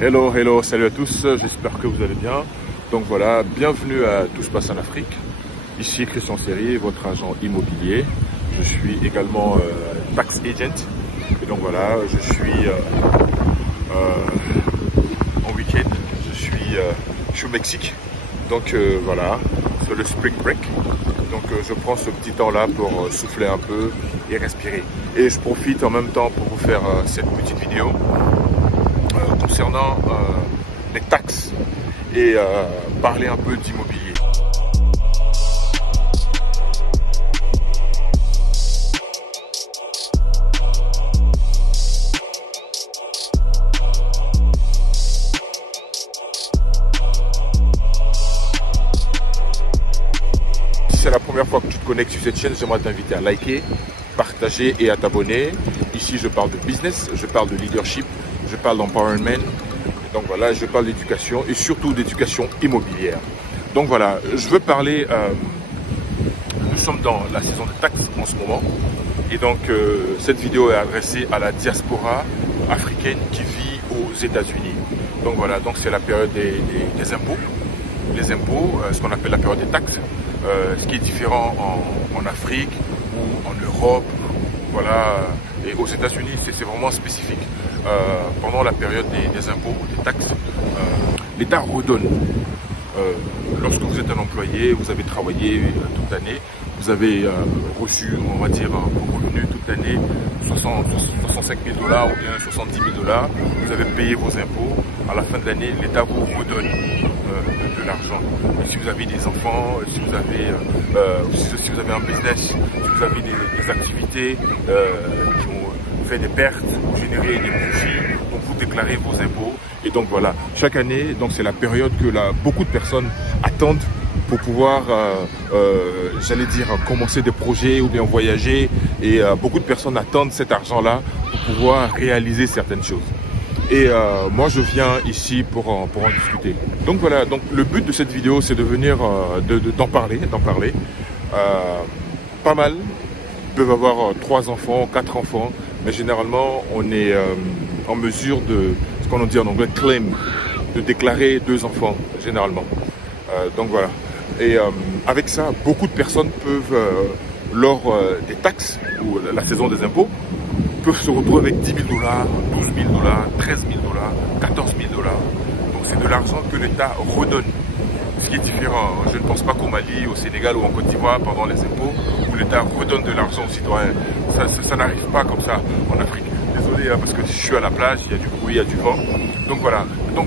Hello, salut à tous, j'espère que vous allez bien. Donc voilà, bienvenue à Tout se passe en Afrique. Ici Christian Serrier, votre agent immobilier. Je suis également tax agent. Et donc voilà, je suis en week-end, je suis au Mexique. Donc voilà, c'est le spring break. Donc je prends ce petit temps-là pour souffler un peu et respirer. Et je profite en même temps pour vous faire cette petite vidéo concernant les taxes et parler un peu d'immobilier. Si c'est la première fois que tu te connectes sur cette chaîne, j'aimerais t'inviter à liker, partager et à t'abonner. Ici, je parle de business, je parle de leadership, je parle d'empowerment. Donc voilà, je parle d'éducation et surtout d'éducation immobilière. Donc voilà, je veux parler, nous sommes dans la saison des taxes en ce moment. Et donc cette vidéo est adressée à la diaspora africaine qui vit aux États-Unis. Donc voilà, donc c'est la période des impôts. Les impôts, ce qu'on appelle la période des taxes. Ce qui est différent en Afrique ou en Europe, voilà, et aux États-Unis, c'est vraiment spécifique. Pendant la période des impôts ou des taxes, l'État redonne. Lorsque vous êtes un employé, vous avez travaillé toute l'année, vous avez reçu, on va dire, un revenu toute l'année, 65 000 $ ou bien 70 000 $, vous avez payé vos impôts, à la fin de l'année, l'État vous redonne de l'argent. Si vous avez des enfants, si vous avez un business, si vous avez des activités qui ont fait des pertes ou généré des profits, donc vous déclarez vos impôts. Et donc voilà, chaque année, donc c'est la période que beaucoup de personnes attendent pour pouvoir, j'allais dire, commencer des projets ou bien voyager. Et beaucoup de personnes attendent cet argent-là pour pouvoir réaliser certaines choses. Et moi, je viens ici pour en discuter. Donc voilà, donc le but de cette vidéo, c'est de venir d'en parler. Pas mal peuvent avoir 3 enfants, 4 enfants, mais généralement, on est en mesure de, ce qu'on dit en anglais, claim, de déclarer 2 enfants, généralement. Donc voilà. Et avec ça, beaucoup de personnes peuvent, lors des taxes ou la saison des impôts, peuvent se retrouver avec 10 000 $, 12 000 $, 13 000 $, 14 000 $. Donc c'est de l'argent que l'État redonne. Ce qui est différent, je ne pense pas qu'au Mali, au Sénégal ou en Côte d'Ivoire, pendant les impôts, où l'État redonne de l'argent aux citoyens. Ça n'arrive pas comme ça en Afrique. Désolé, parce que je suis à la plage, il y a du bruit, il y a du vent. Donc voilà, donc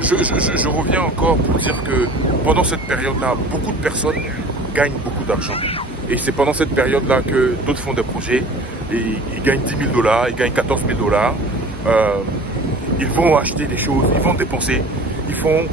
je reviens encore pour dire que pendant cette période-là, beaucoup de personnes gagnent beaucoup d'argent. Et c'est pendant cette période-là que d'autres font des projets, et ils gagnent 10 000 $, ils gagnent 14 000 $. Ils vont acheter des choses, ils vont dépenser, ils font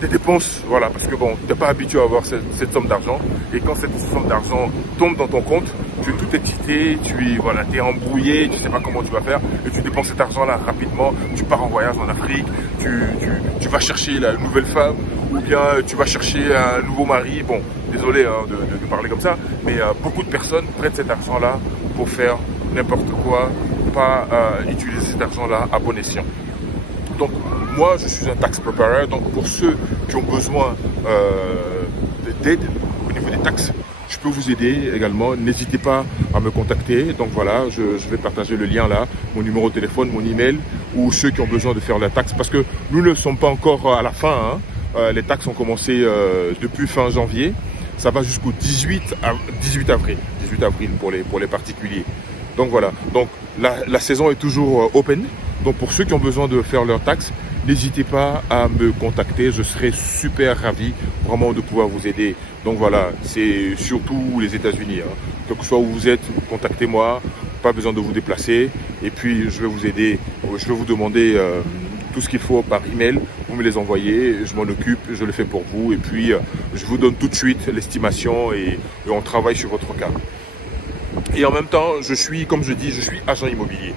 des dépenses, voilà, parce que bon, tu n'es pas habitué à avoir cette somme d'argent. Et quand cette somme d'argent tombe dans ton compte, tu es tout excité, tu es embrouillé, tu ne sais pas comment tu vas faire, et tu dépenses cet argent-là rapidement, tu pars en voyage en Afrique, tu vas chercher la nouvelle femme, ou bien tu vas chercher un nouveau mari. Bon, désolé de parler comme ça, mais beaucoup de personnes prennent cet argent-là pour faire n'importe quoi, pas utiliser cet argent-là à bon escient. Donc moi je suis un tax preparer, donc pour ceux qui ont besoin d'aide au niveau des taxes, je peux vous aider également. N'hésitez pas à me contacter. Donc voilà, je vais partager le lien là, mon numéro de téléphone, mon email, ou ceux qui ont besoin de faire la taxe, parce que nous ne sommes pas encore à la fin, hein. Les taxes ont commencé depuis fin janvier, ça va jusqu'au 18 avril pour les particuliers. Donc voilà, donc la saison est toujours open. Donc pour ceux qui ont besoin de faire leurs taxes, n'hésitez pas à me contacter, je serai super ravi vraiment de pouvoir vous aider. Donc voilà, c'est surtout les États-Unis, hein. Donc soit où vous êtes, contactez-moi, pas besoin de vous déplacer. Et puis je vais vous aider, je vais vous demander tout ce qu'il faut par email, vous me les envoyez, je m'en occupe, je le fais pour vous. Et puis je vous donne tout de suite l'estimation et on travaille sur votre cas. Et en même temps, comme je dis, je suis agent immobilier.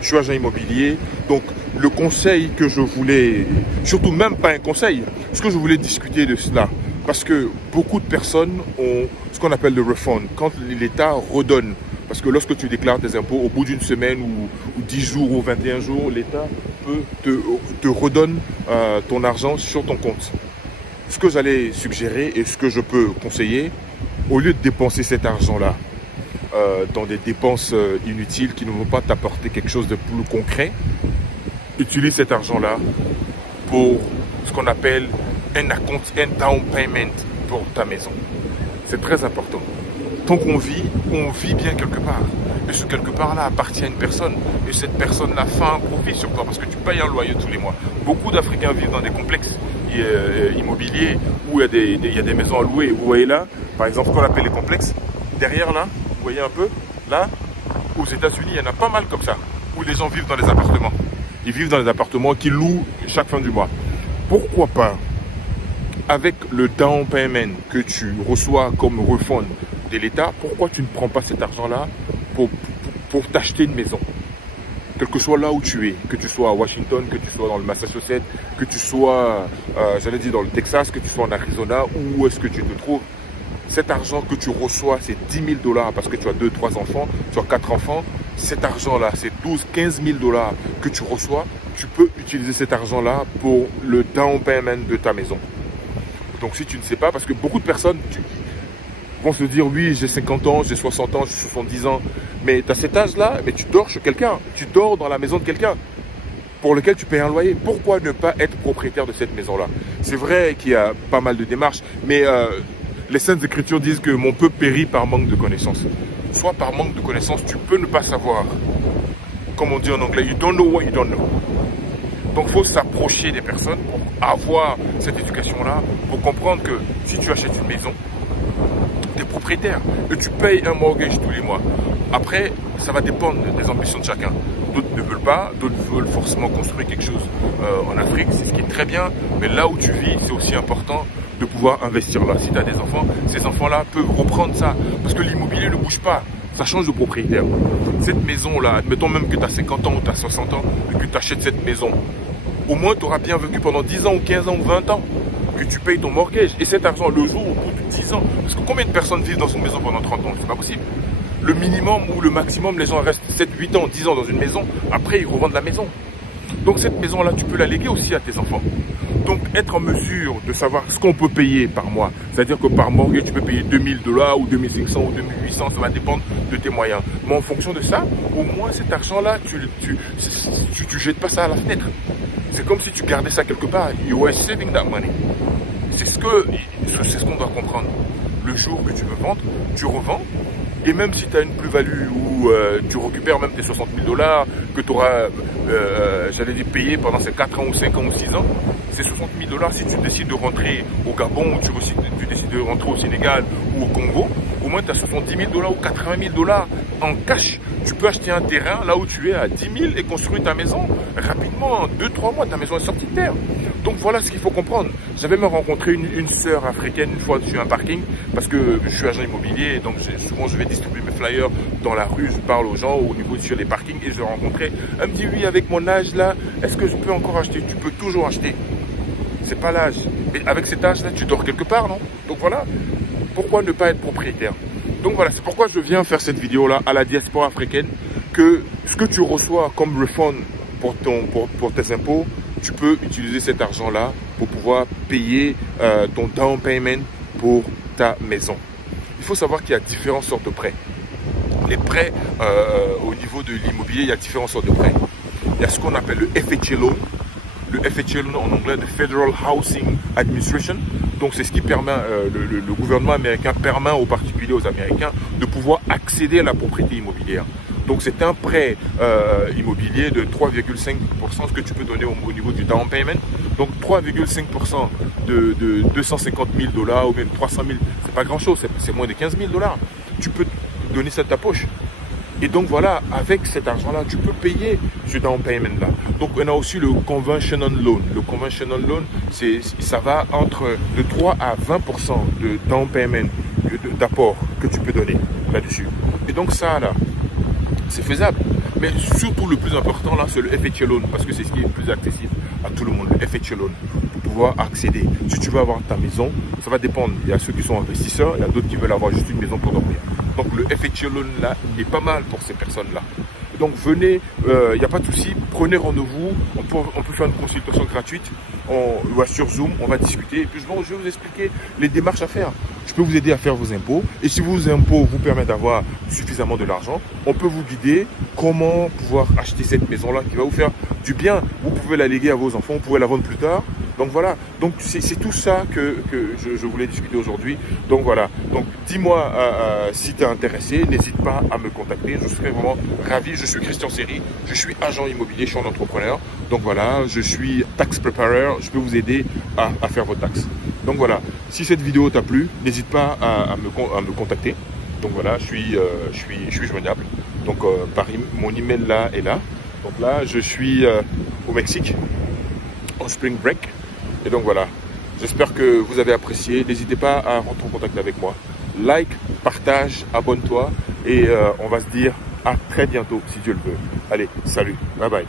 Je suis agent immobilier, donc le conseil que je voulais, surtout même pas un conseil, ce que je voulais discuter de cela, parce que beaucoup de personnes ont ce qu'on appelle le refund, quand l'État redonne. Parce que lorsque tu déclares tes impôts, au bout d'une semaine ou 10 jours ou 21 jours, l'État te redonne ton argent sur ton compte. Ce que j'allais suggérer et ce que je peux conseiller, au lieu de dépenser cet argent-là dans des dépenses inutiles qui ne vont pas t'apporter quelque chose de plus concret, utilise cet argent-là pour ce qu'on appelle un down payment pour ta maison. C'est très important. Tant qu'on vit bien quelque part. Et ce quelque part-là appartient à une personne. Et cette personne-là fait un profit sur toi parce que tu payes un loyer tous les mois. Beaucoup d'Africains vivent dans des complexes immobiliers où il y a des maisons à louer. Vous voyez là, par exemple, ce qu'on appelle les complexes. Derrière là, vous voyez un peu, là, aux États-Unis, il y en a pas mal comme ça, où les gens vivent dans les appartements. Ils vivent dans les appartements qu'ils louent chaque fin du mois. Pourquoi pas, avec le down payment que tu reçois comme refund de l'État, pourquoi tu ne prends pas cet argent-là pour t'acheter une maison? Quel que soit là où tu es, que tu sois à Washington, que tu sois dans le Massachusetts, que tu sois, j'allais dire dans le Texas, que tu sois en Arizona, où est-ce que tu te trouves, cet argent que tu reçois, c'est 10 000 $ parce que tu as 2-3 enfants, tu as 4 enfants. Cet argent-là, c'est 12-15 000 $ que tu reçois. Tu peux utiliser cet argent-là pour le down payment de ta maison. Donc si tu ne sais pas, parce que beaucoup de personnes vont se dire, oui, j'ai 50 ans, j'ai 60 ans, j'ai 70 ans. Mais tu as cet âge-là, mais tu dors chez quelqu'un. Tu dors dans la maison de quelqu'un pour lequel tu payes un loyer. Pourquoi ne pas être propriétaire de cette maison-là? C'est vrai qu'il y a pas mal de démarches, mais les Saintes Écritures disent que mon peuple périt par manque de connaissances. Soit par manque de connaissances, tu peux ne pas savoir. Comme on dit en anglais, you don't know what you don't know. Donc il faut s'approcher des personnes pour avoir cette éducation-là, pour comprendre que si tu achètes une maison, tu es propriétaire et tu payes un mortgage tous les mois. Après, ça va dépendre des ambitions de chacun. D'autres ne veulent pas, d'autres veulent forcément construire quelque chose en Afrique, c'est ce qui est très bien. Mais là où tu vis, c'est aussi important de pouvoir investir là. Si tu as des enfants, ces enfants-là peuvent reprendre ça. Parce que l'immobilier ne bouge pas. Ça change de propriétaire. Cette maison-là, admettons même que tu as 50 ans ou tu as 60 ans et que tu achètes cette maison, au moins tu auras bien vécu pendant 10 ans ou 15 ans ou 20 ans que tu payes ton mortgage. Et cet argent, le jour au bout de 10 ans, parce que combien de personnes vivent dans une maison pendant 30 ans? C'est pas possible. Le minimum ou le maximum, les gens restent 7, 8 ans, 10 ans dans une maison. Après, ils revendent la maison. Donc cette maison-là, tu peux la léguer aussi à tes enfants. Donc être en mesure de savoir ce qu'on peut payer par mois. C'est-à-dire que par mortgage, tu peux payer 2 000 $ ou 2 500 ou 2 800, ça va dépendre de tes moyens. Mais en fonction de ça, au moins cet argent-là, tu jettes pas ça à la fenêtre. C'est comme si tu gardais ça quelque part. You were saving that money. C'est ce qu'on doit comprendre. Le jour que tu veux vendre, tu revends. Et même si tu as une plus-value où tu récupères même tes 60 000 $, que tu auras, j'allais dire, payé pendant ces 4 ans ou 5 ans ou 6 ans, ces 60 000 $, si tu décides de rentrer au Gabon, ou tu décides de rentrer au Sénégal ou au Congo, au moins tu as 70 000 $ ou 80 000 $ en cash. Tu peux acheter un terrain là où tu es à 10 000 et construire ta maison rapidement, en 2-3 mois, ta maison est sortie de terre. Donc voilà ce qu'il faut comprendre. J'avais même rencontré une sœur africaine une fois sur un parking, parce que je suis agent immobilier, donc souvent je vais distribuer mes flyers dans la rue, je parle aux gens au niveau sur les parkings et je l'ai rencontrée. Elle me dit, oui, avec mon âge là, est-ce que je peux encore acheter? Tu peux toujours acheter. C'est pas l'âge. Mais avec cet âge là, tu dors quelque part, non? Donc voilà, pourquoi ne pas être propriétaire? Donc voilà, c'est pourquoi je viens faire cette vidéo là à la diaspora africaine, que ce que tu reçois comme refund pour tes impôts, tu peux utiliser cet argent-là pour pouvoir payer ton down payment pour ta maison. Il faut savoir qu'il y a différentes sortes de prêts. Les prêts, au niveau de l'immobilier, il y a différentes sortes de prêts. Il y a ce qu'on appelle le FHA loan. Le FHA loan en anglais, le Federal Housing Administration. Donc c'est ce qui permet, le gouvernement américain permet aux particuliers, aux Américains, de pouvoir accéder à la propriété immobilière. Donc c'est un prêt immobilier de 3,5%, ce que tu peux donner au niveau du down payment. Donc 3,5% de 250 000 $ ou même 300 000, c'est pas grand chose, c'est moins de 15 000 $. Tu peux donner ça de ta poche. Et donc voilà, avec cet argent-là, tu peux payer ce down payment-là. Donc on a aussi le conventional loan. Le conventional loan, ça va entre de 3 à 20% de down payment, d'apport que tu peux donner là-dessus. Et donc ça, là, c'est faisable. Mais surtout le plus important là, c'est le FHA loan, parce que c'est ce qui est le plus accessible à tout le monde, le FHA loan, pour pouvoir accéder. Si tu veux avoir ta maison, ça va dépendre. Il y a ceux qui sont investisseurs, il y a d'autres qui veulent avoir juste une maison pour dormir. Donc le FHA loan là, il est pas mal pour ces personnes-là. Donc venez, il n'y a pas de souci, prenez rendez-vous, on peut faire une consultation gratuite sur Zoom, on va discuter. Et puis je vais vous expliquer les démarches à faire. Je peux vous aider à faire vos impôts. Et si vos impôts vous permettent d'avoir suffisamment de l'argent, on peut vous guider comment pouvoir acheter cette maison-là qui va vous faire du bien. Vous pouvez la léguer à vos enfants, vous pouvez la vendre plus tard. Donc voilà, donc c'est tout ça que je voulais discuter aujourd'hui. Donc voilà, donc dis-moi si tu es intéressé, n'hésite pas à me contacter, je serai vraiment ravi. Je suis Christian Seri, je suis agent immobilier, je suis un entrepreneur. Donc voilà, je suis tax preparer, je peux vous aider à faire vos taxes. Donc voilà, si cette vidéo t'a plu, n'hésite pas à me contacter. Donc voilà, je suis joignable. Donc mon email là est là. Donc là, je suis au Mexique, en spring break. Et donc voilà, j'espère que vous avez apprécié. N'hésitez pas à rentrer en contact avec moi. Like, partage, abonne-toi et on va se dire à très bientôt si Dieu le veut. Allez, salut, bye bye.